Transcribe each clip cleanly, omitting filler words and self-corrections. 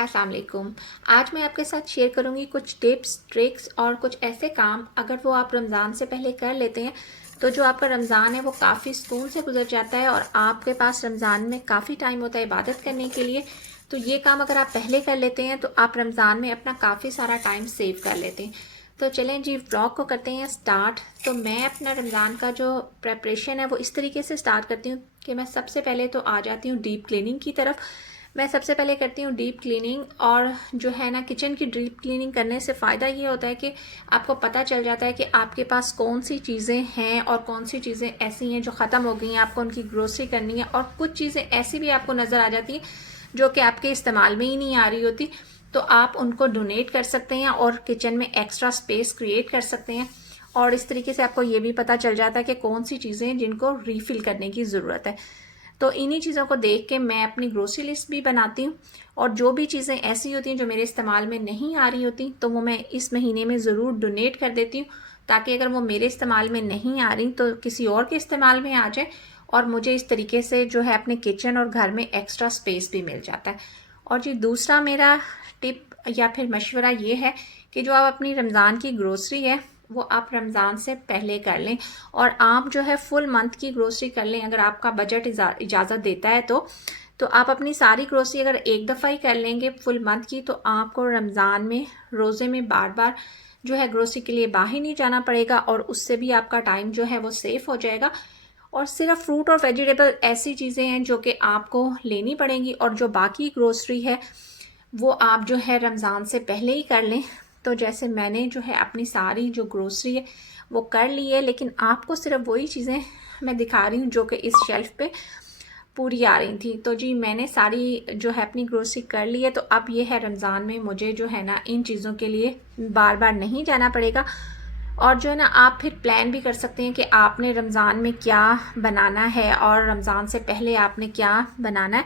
अस्सलाम वालेकुम। आज मैं आपके साथ शेयर करूंगी कुछ टिप्स, ट्रिक्स और कुछ ऐसे काम अगर वो आप रमज़ान से पहले कर लेते हैं तो जो आपका रमज़ान है वो काफ़ी सुकून से गुजर जाता है और आपके पास रमज़ान में काफ़ी टाइम होता है इबादत करने के लिए। तो ये काम अगर आप पहले कर लेते हैं तो आप रमज़ान में अपना काफ़ी सारा टाइम सेव कर लेते हैं। तो चलें जी, व्लॉग को करते हैं स्टार्ट। तो मैं अपना रमज़ान का जो प्रेपरेशन है वो इस तरीके से स्टार्ट करती हूँ कि मैं सबसे पहले तो आ जाती हूँ डीप क्लीनिंग की तरफ। मैं सबसे पहले करती हूँ डीप क्लीनिंग, और जो है ना, किचन की डीप क्लीनिंग करने से फ़ायदा ये होता है कि आपको पता चल जाता है कि आपके पास कौन सी चीज़ें हैं और कौन सी चीज़ें ऐसी हैं जो ख़त्म हो गई हैं, आपको उनकी ग्रोसरी करनी है। और कुछ चीज़ें ऐसी भी आपको नज़र आ जाती हैं जो कि आपके इस्तेमाल में ही नहीं आ रही होती, तो आप उनको डोनेट कर सकते हैं और किचन में एक्स्ट्रा स्पेस क्रिएट कर सकते हैं। और इस तरीके से आपको ये भी पता चल जाता है कि कौन सी चीज़ें हैं जिनको रीफ़िल करने की ज़रूरत है। तो इन्हीं चीज़ों को देख के मैं अपनी ग्रोसरी लिस्ट भी बनाती हूँ, और जो भी चीज़ें ऐसी होती हैं जो मेरे इस्तेमाल में नहीं आ रही होती तो वो मैं इस महीने में ज़रूर डोनेट कर देती हूँ, ताकि अगर वो मेरे इस्तेमाल में नहीं आ रही तो किसी और के इस्तेमाल में आ जाए, और मुझे इस तरीके से जो है अपने किचन और घर में एक्स्ट्रा स्पेस भी मिल जाता है। और जी, दूसरा मेरा टिप या फिर मशवरा ये है कि जो आप अपनी रमज़ान की ग्रोसरी है वो आप रमज़ान से पहले कर लें, और आप जो है फुल मंथ की ग्रोसरी कर लें अगर आपका बजट इजाज़त देता है तो आप अपनी सारी ग्रोसरी अगर एक दफ़ा ही कर लेंगे फुल मंथ की, तो आपको रमज़ान में रोज़े में बार बार जो है ग्रोसरी के लिए बाहर नहीं जाना पड़ेगा, और उससे भी आपका टाइम जो है वो सेफ़ हो जाएगा। और सिर्फ फ्रूट और वेजिटेबल ऐसी चीज़ें हैं जो कि आपको लेनी पड़ेंगी, और जो बाकी ग्रोसरी है वो आप जो है रमज़ान से पहले ही कर लें। तो जैसे मैंने जो है अपनी सारी जो ग्रोसरी है वो कर ली है, लेकिन आपको सिर्फ वही चीज़ें मैं दिखा रही हूँ जो कि इस शेल्फ़ पे पूरी आ रही थी। तो जी, मैंने सारी जो है अपनी ग्रोसरी कर ली है, तो अब ये है रमज़ान में मुझे जो है ना इन चीज़ों के लिए बार बार नहीं जाना पड़ेगा। और जो है ना, आप फिर प्लान भी कर सकते हैं कि आपने रमज़ान में क्या बनाना है और रमज़ान से पहले आपने क्या बनाना है,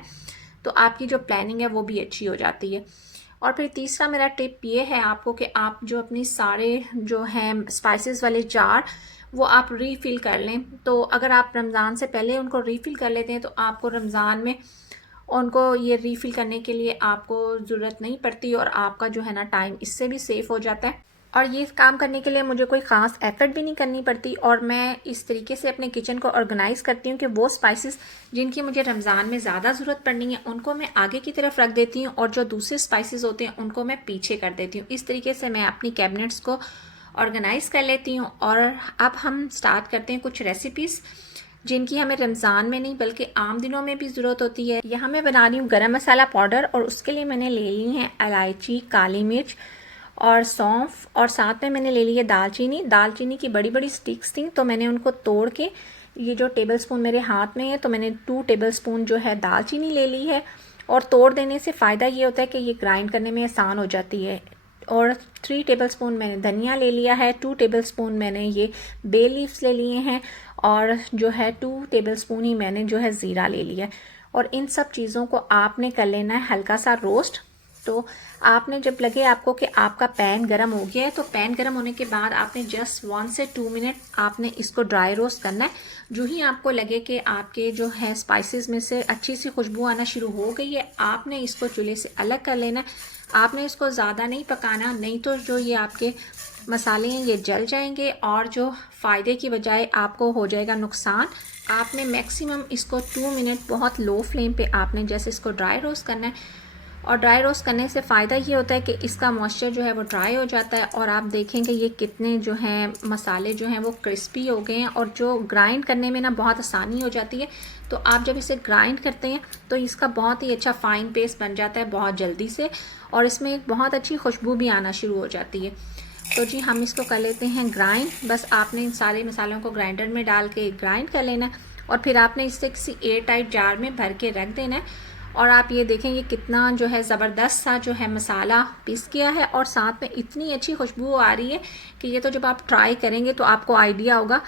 तो आपकी जो प्लानिंग है वो भी अच्छी हो जाती है। और फिर तीसरा मेरा टिप ये है आपको कि आप जो अपनी सारे जो हैं स्पाइसेस वाले जार वो आप रीफ़िल कर लें। तो अगर आप रमज़ान से पहले उनको रीफ़िल कर लेते हैं तो आपको रमज़ान में उनको ये रीफ़िल करने के लिए आपको ज़रूरत नहीं पड़ती, और आपका जो है ना टाइम इससे भी सेफ़ हो जाता है। और ये काम करने के लिए मुझे कोई ख़ास एफ़र्ट भी नहीं करनी पड़ती, और मैं इस तरीके से अपने किचन को ऑर्गेनाइज़ करती हूँ कि वो स्पाइसेस जिनकी मुझे रमज़ान में ज़्यादा ज़रूरत पड़नी है उनको मैं आगे की तरफ रख देती हूँ, और जो दूसरे स्पाइसेस होते हैं उनको मैं पीछे कर देती हूँ। इस तरीके से मैं अपनी कैबिनेट्स को ऑर्गेनाइज़ कर लेती हूँ। और अब हम स्टार्ट करते हैं कुछ रेसिपीज़ जिनकी हमें रमज़ान में नहीं बल्कि आम दिनों में भी ज़रूरत होती है। यहाँ मैं बना रही हूँ गरम मसाला पाउडर, और उसके लिए मैंने ले ली हैं इलायची, काली मिर्च और सौंफ, और साथ में मैंने ले ली है दालचीनी। दालचीनी की बड़ी बड़ी स्टिक्स थी तो मैंने उनको तोड़ के, ये जो टेबल स्पून मेरे हाथ में है तो मैंने 2 टेबल स्पून जो है दालचीनी ले ली है। और तोड़ देने से फ़ायदा ये होता है कि ये ग्राइंड करने में आसान हो जाती है। और 3 टेबल स्पून मैंने धनिया ले लिया है, 2 टेबल स्पून मैंने ये बे लीव्स ले लिए हैं, और जो है 2 टेबल स्पून ही मैंने जो है ज़ीरा ले लिया है। और इन सब चीज़ों को आपने कर लेना है हल्का सा रोस्ट। तो आपने जब लगे आपको कि आपका पैन गरम हो गया है, तो पैन गरम होने के बाद आपने जस्ट 1 से 2 मिनट आपने इसको ड्राई रोस्ट करना है। जो ही आपको लगे कि आपके जो है स्पाइसेस में से अच्छी सी खुशबू आना शुरू हो गई है, आपने इसको चूल्हे से अलग कर लेना है। आपने इसको ज़्यादा नहीं पकाना, नहीं तो जो ये आपके मसाले हैं ये जल जाएंगे और जो फ़ायदे की बजाय आपको हो जाएगा नुकसान। आपने मैक्सिमम इसको 2 मिनट बहुत लो फ्लेम पे आपने जैसे इसको ड्राई रोस्ट करना है। और ड्राई रोस्ट करने से फ़ायदा ये होता है कि इसका मॉइस्चर जो है वो ड्राई हो जाता है, और आप देखेंगे ये कितने जो हैं मसाले जो हैं वो क्रिस्पी हो गए हैं, और जो ग्राइंड करने में ना बहुत आसानी हो जाती है। तो आप जब इसे ग्राइंड करते हैं तो इसका बहुत ही अच्छा फ़ाइन पेस्ट बन जाता है बहुत जल्दी से, और इसमें एक बहुत अच्छी खुशबू भी आना शुरू हो जाती है। तो जी, हम इसको कर लेते हैं ग्राइंड। बस आपने इन सारे मसालों को ग्राइंडर में डाल के ग्राइंड कर लेना है, और फिर आपने इसे किसी एयर टाइट जार में भर के रख देना है। और आप ये देखें ये कितना जो है ज़बरदस्त सा जो है मसाला पीस गया है, और साथ में इतनी अच्छी खुशबू आ रही है कि ये तो जब आप ट्राई करेंगे तो आपको आइडिया होगा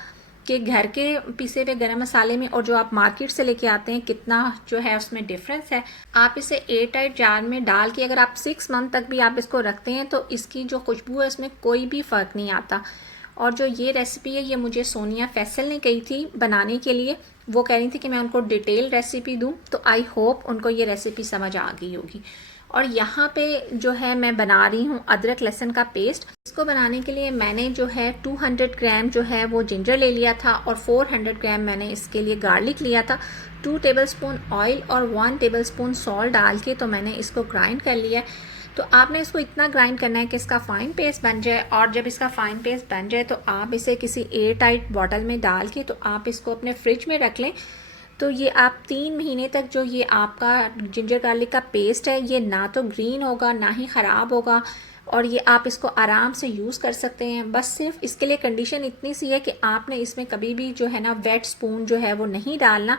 कि घर के पीसे हुए गरम मसाले में और जो आप मार्केट से लेके आते हैं कितना जो है उसमें डिफरेंस है। आप इसे एयर टाइट जार में डाल के अगर आप 6 मंथ तक भी आप इसको रखते हैं तो इसकी जो खुशबू है इसमें कोई भी फ़र्क नहीं आता। और जो ये रेसिपी है ये मुझे सोनिया फैसल ने कही थी बनाने के लिए। वो कह रही थी कि मैं उनको डिटेल रेसिपी दूं, तो आई होप उनको ये रेसिपी समझ आ गई होगी। और यहाँ पे जो है मैं बना रही हूँ अदरक लहसुन का पेस्ट। इसको बनाने के लिए मैंने जो है 200 ग्राम जो है वो जिंजर ले लिया था और 400 ग्राम मैंने इसके लिए गार्लिक लिया था। 2 टेबलस्पून ऑयल और 1 टेबलस्पून सॉल्ट डाल के तो मैंने इसको ग्राइंड कर लिया है। तो आपने इसको इतना ग्राइंड करना है कि इसका फ़ाइन पेस्ट बन जाए, और जब इसका फ़ाइन पेस्ट बन जाए तो आप इसे किसी एयर टाइट बॉटल में डाल के तो आप इसको अपने फ्रिज में रख लें। तो ये आप 3 महीने तक जो ये आपका जिंजर गार्लिक का पेस्ट है ये ना तो ग्रीन होगा ना ही ख़राब होगा, और ये आप इसको आराम से यूज़ कर सकते हैं। बस सिर्फ इसके लिए कंडीशन इतनी सी है कि आपने इसमें कभी भी जो है ना वेट स्पून जो है वो नहीं डालना,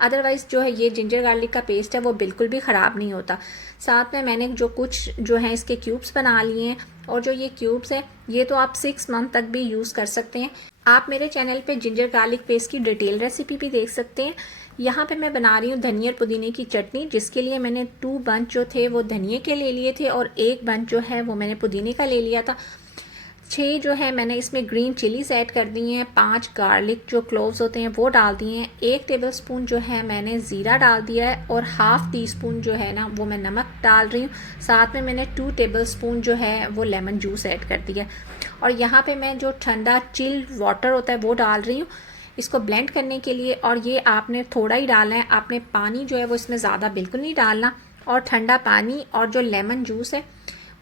अदरवाइज़ जो है ये जिंजर गार्लिक का पेस्ट है वो बिल्कुल भी ख़राब नहीं होता। साथ में मैंने जो कुछ जो है इसके क्यूब्स बना लिए हैं, और जो ये क्यूब्स हैं ये तो आप 6 मंथ तक भी यूज़ कर सकते हैं। आप मेरे चैनल पे जिंजर गार्लिक पेस्ट की डिटेल रेसिपी भी देख सकते हैं। यहाँ पे मैं बना रही हूँ धनिया और पुदीने की चटनी, जिसके लिए मैंने 2 बंच जो थे वो धनिए के ले लिए थे और 1 बंच जो है वो मैंने पुदीने का ले लिया था। 6 जो है मैंने इसमें ग्रीन चिलीज ऐड कर दी हैं, 5 गार्लिक जो क्लोव्स होते हैं वो डाल दिए हैं, 1 टेबलस्पून जो है मैंने ज़ीरा डाल दिया है और हाफ़ टी स्पून जो है ना वो मैं नमक डाल रही हूँ। साथ में मैंने 2 टेबलस्पून जो है वो लेमन जूस ऐड कर दिया, और यहाँ पे मैं जो ठंडा चिल्ड वाटर होता है वो डाल रही हूँ इसको ब्लेंड करने के लिए। और ये आपने थोड़ा ही डालना है, आपने पानी जो है वो इसमें ज़्यादा बिल्कुल नहीं डालना। और ठंडा पानी और जो लेमन जूस है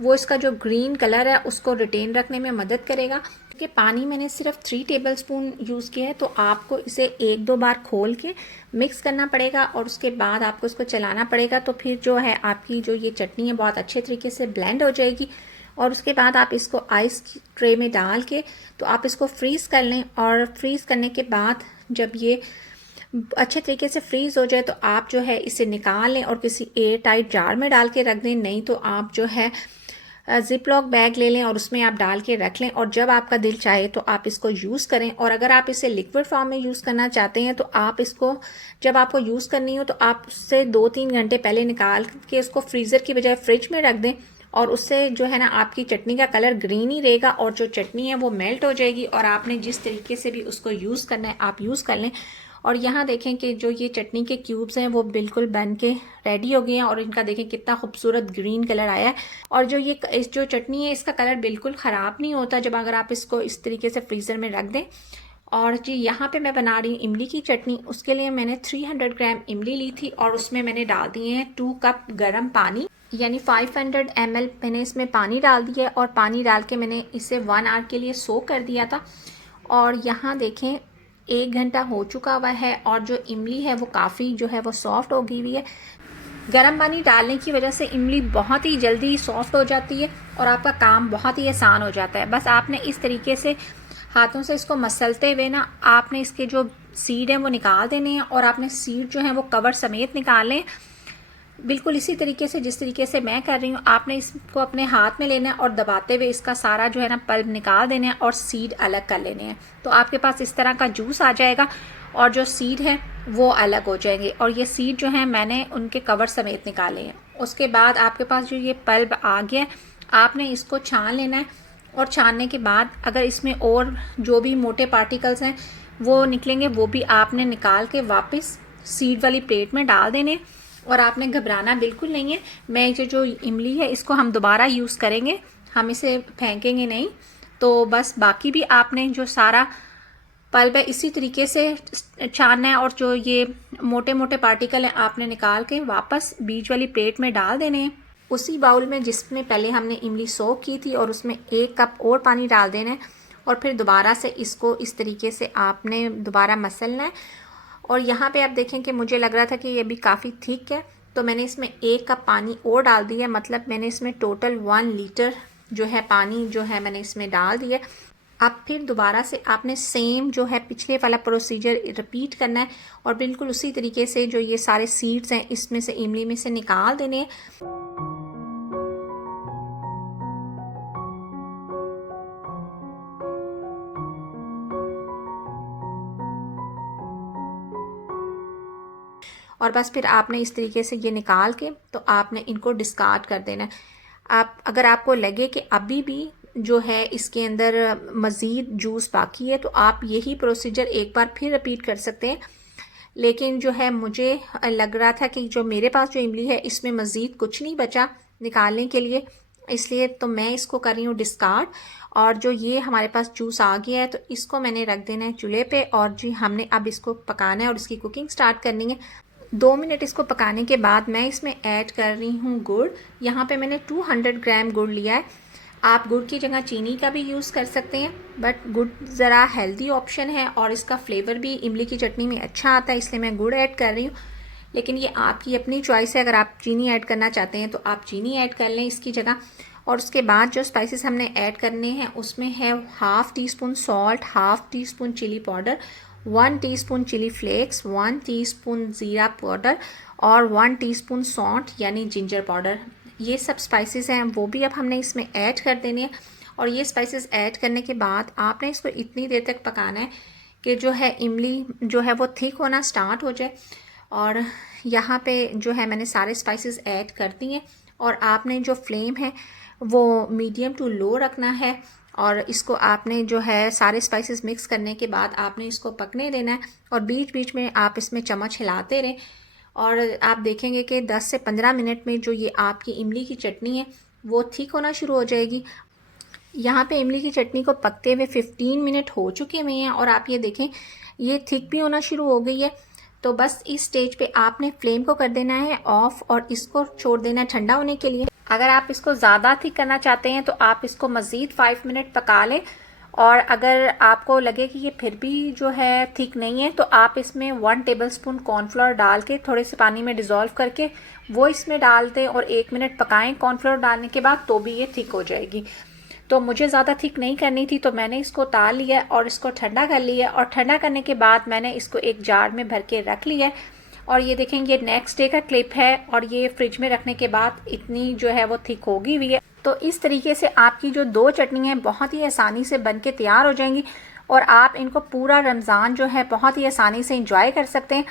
वो इसका जो ग्रीन कलर है उसको रिटेन रखने में मदद करेगा। क्योंकि पानी मैंने सिर्फ 3 टेबलस्पून यूज़ किया है, तो आपको इसे 1-2 बार खोल के मिक्स करना पड़ेगा और उसके बाद आपको इसको चलाना पड़ेगा। तो फिर जो है आपकी जो ये चटनी है बहुत अच्छे तरीके से ब्लेंड हो जाएगी। और उसके बाद आप इसको आइस ट्रे में डाल के तो आप इसको फ्रीज़ कर लें, और फ्रीज़ करने के बाद जब ये अच्छे तरीके से फ्रीज़ हो जाए तो आप जो है इसे निकाल लें और किसी एयर टाइट जार में डाल के रख दें। नहीं तो आप जो है ज़िप लॉक बैग ले लें और उसमें आप डाल के रख लें, और जब आपका दिल चाहे तो आप इसको यूज़ करें। और अगर आप इसे लिक्विड फॉर्म में यूज़ करना चाहते हैं तो आप इसको जब आपको यूज़ करनी हो तो आप उससे 2-3 घंटे पहले निकाल के उसको फ्रीज़र की बजाय फ्रिज में रख दें, और उससे जो है ना आपकी चटनी का कलर ग्रीन ही रहेगा और जो चटनी है वो मेल्ट हो जाएगी, और आपने जिस तरीके से भी उसको यूज़ करना है आप यूज़ कर लें। और यहाँ देखें कि जो ये चटनी के क्यूब्स हैं वो बिल्कुल बन के रेडी हो गए हैं, और इनका देखें कितना खूबसूरत ग्रीन कलर आया है। और जो ये जो चटनी है इसका कलर बिल्कुल ख़राब नहीं होता जब अगर आप इसको इस तरीके से फ्रीज़र में रख दें। और जी यहाँ पे मैं बना रही हूँ इमली की चटनी। उसके लिए मैंने 300 ग्राम इमली ली थी और उसमें मैंने डाल दिए हैं 2 कप गर्म पानी, यानी 500 ml मैंने इसमें पानी डाल दिया है, और पानी डाल के मैंने इसे 1 आवर के लिए सोक कर दिया था। और यहाँ देखें 1 घंटा हो चुका हुआ है और जो इमली है वो काफ़ी जो है वो सॉफ्ट हो गई हुई है। गर्म पानी डालने की वजह से इमली बहुत ही जल्दी सॉफ्ट हो जाती है और आपका काम बहुत ही आसान हो जाता है। बस आपने इस तरीके से हाथों से इसको मसलते हुए ना आपने इसके जो सीड हैं वो निकाल देने हैं, और आपने सीड जो हैं वो कवर समेत निकालें, बिल्कुल इसी तरीके से जिस तरीके से मैं कर रही हूँ। आपने इसको अपने हाथ में लेना है और दबाते हुए इसका सारा जो है ना पल्प निकाल देना है और सीड अलग कर लेने हैं। तो आपके पास इस तरह का जूस आ जाएगा और जो सीड है वो अलग हो जाएंगे, और ये सीड जो है मैंने उनके कवर समेत निकाले हैं। उसके बाद आपके पास जो ये पल्प आ गया आपने इसको छान लेना है, और छानने के बाद अगर इसमें और जो भी मोटे पार्टिकल्स हैं वो निकलेंगे वो भी आपने निकाल के वापस सीड वाली प्लेट में डाल देने, और आपने घबराना बिल्कुल नहीं है। मैं ये जो इमली है इसको हम दोबारा यूज़ करेंगे, हम इसे फेंकेंगे नहीं। तो बस बाकी भी आपने जो सारा पल्प है इसी तरीके से छानना है, और जो ये मोटे मोटे पार्टिकल हैं आपने निकाल के वापस बीच वाली प्लेट में डाल देने हैं, उसी बाउल में जिसमें पहले हमने इमली सोक की थी, और उसमें 1 कप और पानी डाल देना है, और फिर दोबारा से इसको इस तरीके से आपने दोबारा मसलना है। और यहाँ पे आप देखें कि मुझे लग रहा था कि ये भी काफ़ी थिक है, तो मैंने इसमें 1 कप पानी और डाल दिया, मतलब मैंने इसमें टोटल 1 लीटर जो है पानी जो है मैंने इसमें डाल दिया। अब फिर दोबारा से आपने सेम जो है पिछले वाला प्रोसीजर रिपीट करना है, और बिल्कुल उसी तरीके से जो ये सारे सीड्स हैं इसमें से इमली में से निकाल देने हैं। और बस फिर आपने इस तरीके से ये निकाल के तो आपने इनको डिस्कार्ड कर देना है। आप अगर आपको लगे कि अभी भी जो है इसके अंदर मज़ीद जूस बाकी है तो आप यही प्रोसीजर एक बार फिर रिपीट कर सकते हैं, लेकिन जो है मुझे लग रहा था कि जो मेरे पास जो इमली है इसमें मज़ीद कुछ नहीं बचा, निकालने के लिए, इसलिए तो मैं इसको कर रही हूँ डिस्कार्ड। और जो ये हमारे पास जूस आ गया है तो इसको मैंने रख देना है चूल्हे पे और जी हमने अब इसको पकाना है और इसकी कुकिंग स्टार्ट करनी है। 2 मिनट इसको पकाने के बाद मैं इसमें ऐड कर रही हूँ गुड़। यहाँ पे मैंने 200 ग्राम गुड़ लिया है। आप गुड़ की जगह चीनी का भी यूज़ कर सकते हैं, बट गुड़ ज़रा हेल्दी ऑप्शन है और इसका फ्लेवर भी इमली की चटनी में अच्छा आता है, इसलिए मैं गुड़ ऐड कर रही हूँ। लेकिन ये आपकी अपनी चॉइस है, अगर आप चीनी ऐड करना चाहते हैं तो आप चीनी ऐड कर लें इसकी जगह। और उसके बाद जो स्पाइसेस हमने ऐड करने हैं उसमें है 1/2 teaspoon salt, 1/2 teaspoon chili powder, 1 teaspoon chili flakes, 1 teaspoon ज़ीरा पाउडर और 1 टीस्पून सौंठ यानी जिंजर पाउडर। ये सब स्पाइसेस हैं वो भी अब हमने इसमें ऐड कर देने हैं। और ये स्पाइसेस ऐड करने के बाद आपने इसको इतनी देर तक पकाना है कि जो है इमली जो है वो थिक होना स्टार्ट हो जाए। और यहाँ पे जो है मैंने सारे स्पाइसेस ऐड कर दिए और आपने जो फ्लेम है वो मीडियम टू लो रखना है। और इसको आपने जो है सारे स्पाइसेस मिक्स करने के बाद आपने इसको पकने देना है और बीच बीच में आप इसमें चम्मच हिलाते रहें। और आप देखेंगे कि 10 से 15 मिनट में जो ये आपकी इमली की चटनी है वो ठीक होना शुरू हो जाएगी। यहाँ पे इमली की चटनी को पकते हुए 15 मिनट हो चुके हुए हैं और आप ये देखें ये थिक भी होना शुरू हो गई है। तो बस इस स्टेज पे आपने फ्लेम को कर देना है ऑफ और इसको छोड़ देना है ठंडा होने के लिए। अगर आप इसको ज़्यादा थिक करना चाहते हैं तो आप इसको मज़ीद 5 मिनट पका लें। और अगर आपको लगे कि ये फिर भी जो है ठीक नहीं है तो आप इसमें 1 टेबलस्पून कॉर्नफ्लोर डाल के थोड़े से पानी में डिज़ोल्व करके वो इसमें डाल दें और 1 मिनट पकाएं कॉर्नफ्लोर डालने के बाद, तो भी ये ठीक हो जाएगी। तो मुझे ज़्यादा थिक नहीं करनी थी तो मैंने इसको उतार लिया और इसको ठंडा कर लिया और ठंडा करने के बाद मैंने इसको एक जार में भर के रख लिया। और ये देखेंगे नेक्स्ट डे का क्लिप है और ये फ्रिज में रखने के बाद इतनी जो है वो थिक होगी हुई है। तो इस तरीके से आपकी जो 2 चटनी है बहुत ही आसानी से बन के तैयार हो जाएंगी और आप इनको पूरा रमज़ान जो है बहुत ही आसानी से इंजॉय कर सकते हैं।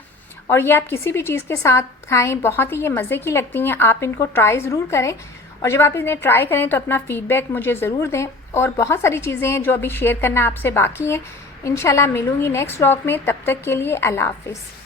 और ये आप किसी भी चीज़ के साथ खाएं, बहुत ही ये मज़े की लगती हैं। आप इनको ट्राई ज़रूर करें और जब आप इन्हें ट्राई करें तो अपना फ़ीडबैक मुझे ज़रूर दें। और बहुत सारी चीज़ें हैं जो अभी शेयर करना आपसे बाकी हैं। इंशाल्लाह मिलूँगी नेक्स्ट व्लॉग में, तब तक के लिए अल्लाह हाफ़िज़।